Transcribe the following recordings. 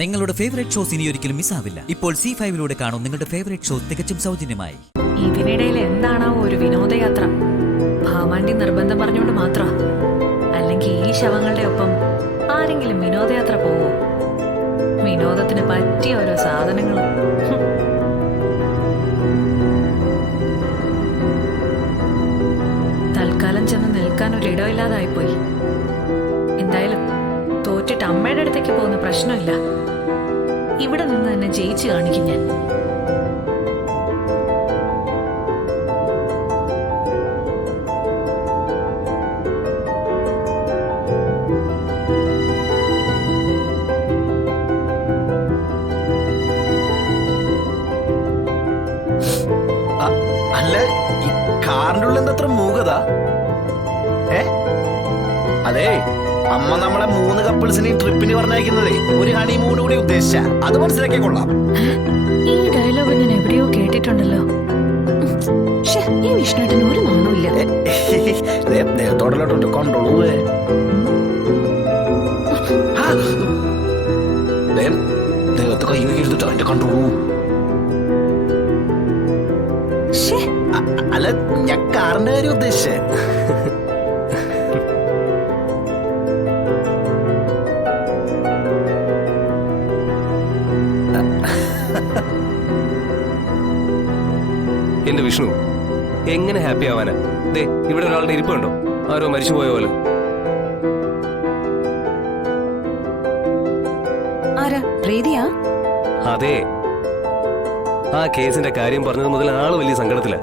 നിങ്ങളുടെ favourite shows ഇനി ഒരിക്കലും മിസ്സാവില്ല. ഇപ്പോൾ C5 കാണും നിങ്ങളുടെ ഫേവറേറ്റ് ഷോ തികച്ചും സൗജന്യമായി. ഇതിനിടയിൽ എന്താണോ ഒരു വിനോദയാത്ര? ഭാമാണ്ടി നിർബന്ധം പറഞ്ഞുകൊണ്ട് മാത്രം. അല്ലെങ്കിൽ ഈ ശവങ്ങളുടെ ഒപ്പം ആരെങ്കിലും വിനോദയാത്ര പോവോ? വിനോദത്തിന് പറ്റിയ ഓരോ സാധനങ്ങളും. തൽക്കാലം ചെന്ന് നിൽക്കാൻ ഒരു ഇടമില്ലാതായിപ്പോയി. എന്തായാലും തോറ്റിട്ട് അമ്മയുടെ അടുത്തേക്ക് പോകുന്ന പ്രശ്നമില്ല. ഇവിടെ നിന്ന് തന്നെ ജയിച്ചു കാണിക്കും ഞാൻ. അല്ല, ഈ കാറിന്റെ ഉള്ളിൽ എന്തത്ര മൂകത? അതെ, അമ്മ നമ്മളെ 3 കപ്പിൾസിനെയും ട്രിപ്പിന് പറഞ്ഞയക്കുന്നതേ ഒരു ഹണിമൂൺ കൂടി ഉദ്ദേശിച്ച. അത് മനസ്സിലാക്കിയ കൊള്ളാം. ഈ ഡയലോഗ് ഞാൻ എവിടെയോ കേട്ടിട്ടുണ്ടല്ലോ. ഈ വിഷ്ണുട്ടിന് ഒരു നാണമില്ല. ദേഹത്തോടലോട്ടുണ്ട് കൊണ്ടോളൂ. ദേഹത്ത് കൈ എടുത്തിട്ട് അതിന്റെ കണ്ടോളൂ. അല്ല, ഞാൻ കാറിന്റെ കാര്യം ഉദ്ദേശിച്ചേ. എന്റെ വിഷ്ണു, എങ്ങനെ ഹാപ്പി ആവാനാ? ദേ, ഇവിടെ ഒരാളുടെ ഇരിപ്പുണ്ടോ? ആരോ മരിച്ചുപോയ പോലെ. അതെ, ആ കേസിന്റെ കാര്യം പറഞ്ഞത് മുതൽ ആള് വലിയ സങ്കടത്തില.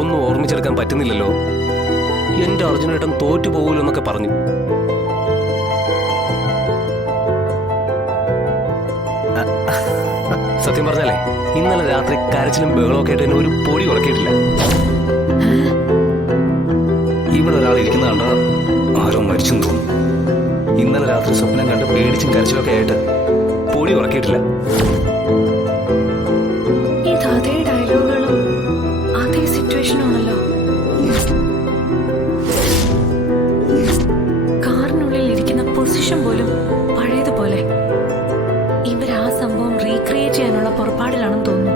ഒന്നും ഓർമ്മിച്ചെടുക്കാൻ പറ്റുന്നില്ലല്ലോ. എന്റെ അർജുനേട്ടൻ തോറ്റു പോകൂലോ എന്നൊക്കെ പറഞ്ഞു. സത്യം പറഞ്ഞാലേ, ഇന്നലെ രാത്രി കരച്ചിലും ബഹളമൊക്കെ ആയിട്ട് എന്നെ ഒരു പൊടി ഉറക്കിയിട്ടില്ല. ഇവിടെ ഒരാൾ ഇരിക്കുന്ന കണ്ട ആരോ മരിച്ചെന്ന് തോന്നുന്നു. ഇന്നലെ രാത്രി സ്വപ്നം കണ്ട് പേടിച്ചും കരച്ചിലൊക്കെ ആയിട്ട് പൊടി ഉറക്കിയിട്ടില്ല. അതേ ഡയലോഗുകളും അതേ സിറ്റുവേഷനാണല്ലോ. കാറിനുള്ളിൽ ഇരിക്കുന്ന പൊസിഷൻ പോലും പഴയതുപോലെ. ഇവർ ആ സംഭവം റീക്രിയേറ്റ് ചെയ്യാനുള്ള പുറപ്പാടിലാണെന്ന് തോന്നുന്നു.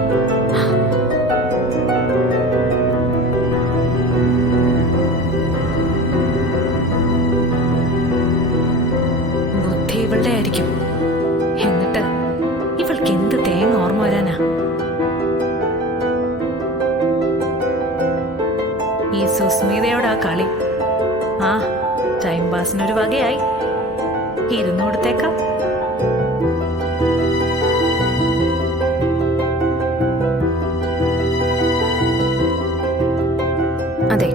ബുദ്ധി ഇവളുടെ ആയിരിക്കും. എന്നിട്ട് ഇവൾക്ക് എന്ത് തേങ്ങ ഓർമ്മ വരാനാ? ഈ സുസ്മിതയോടാ കളി. ആ, ടൈം പാസിനൊരു വകയായി. ഇരുന്നു കൊടുത്തേക്കാം. അതെ,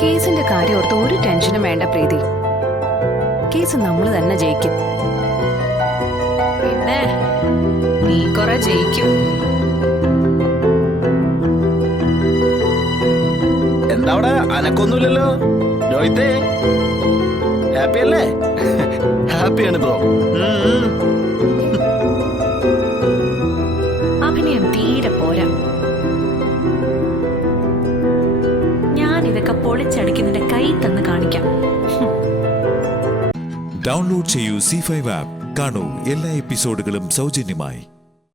കേസിന്റെ കാര്യം ഓർത്ത് ഒരു ടെൻഷനും വേണ്ട പ്രീതി. കേസ് നമ്മൾ തന്നെ ജയിക്കും. പിന്നെ നീ കുറെ ജയിക്കും. എന്താ അവിടെ അനക്കൊന്നുമില്ലല്ലോ രോഹിത്തേ? ഹാപ്പി അല്ലേ? ഹാപ്പിയാണ് ബ്രോ. അഭിനയം തീരെ പോരാ. ഞാൻ ഇതൊക്കെ പൊളിച്ചടിക്കുന്നതിന്റെ കൈ തന്ന് കാണിക്കാം. ഡൗൺലോഡ് ചെയ്യൂ C5 ആപ്പ്. കാണൂ എല്ലാ എപ്പിസോഡുകളും സൗജന്യമായി.